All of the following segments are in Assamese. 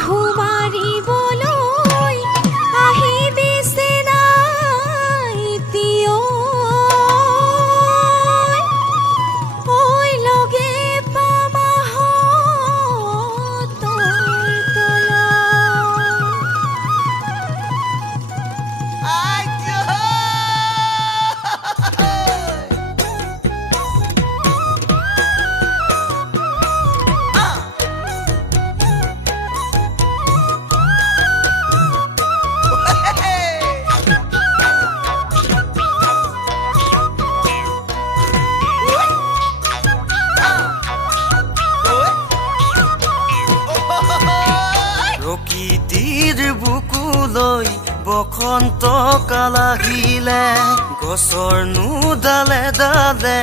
বিহু মাৰিবলৈ আহিবিছে নাই তিয় ঐ লগে পামাহঁতৰ তলা প্ৰকৃতিৰ বুকুলৈ বসন্ত কাল আহিলে গছৰ নুডালে ডালে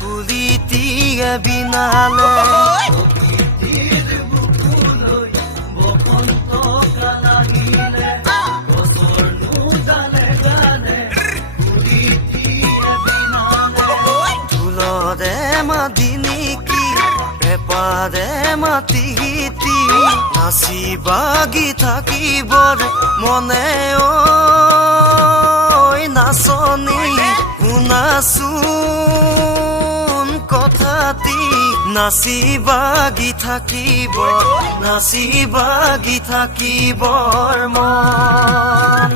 কুলিটিয়ে বিনালে প্ৰকৃতিৰ বুকুলৈ বসন্ত কাল আহিলে গছৰ নুডালে ডালে কুলিটিয়ে বিনালে ঢোলৰে মাতি নেকি পেপাৰে মাতি গীতি নাচি বাগি থাকিবৰ মনে ঐ নাচনি শুনাচোন কথাটি নাচি বাগি থাকিবৰ মন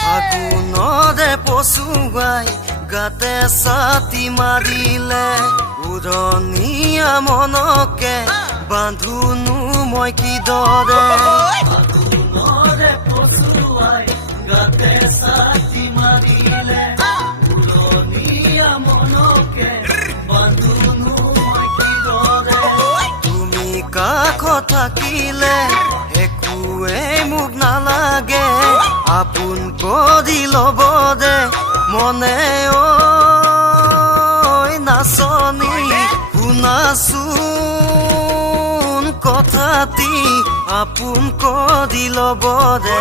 ফাগুনৰে পচুৱাই গাতে ছাতি মাৰিলে উৰণীয়া মনকে বান্ধোনো মই কিদৰে ফাগুনৰে পচুৱাই গাতে ছাতি মাৰিলে উৰণীয়া মনকে বান্ধোনো মই কিদৰে তুমি কাষত থাকিলে একোৱে মোক নালাগে আপোন কৰি ল'ব দে মনে ঐ নাচনি শুনাচোন কথাটি আপোন কৰি ল'ব দে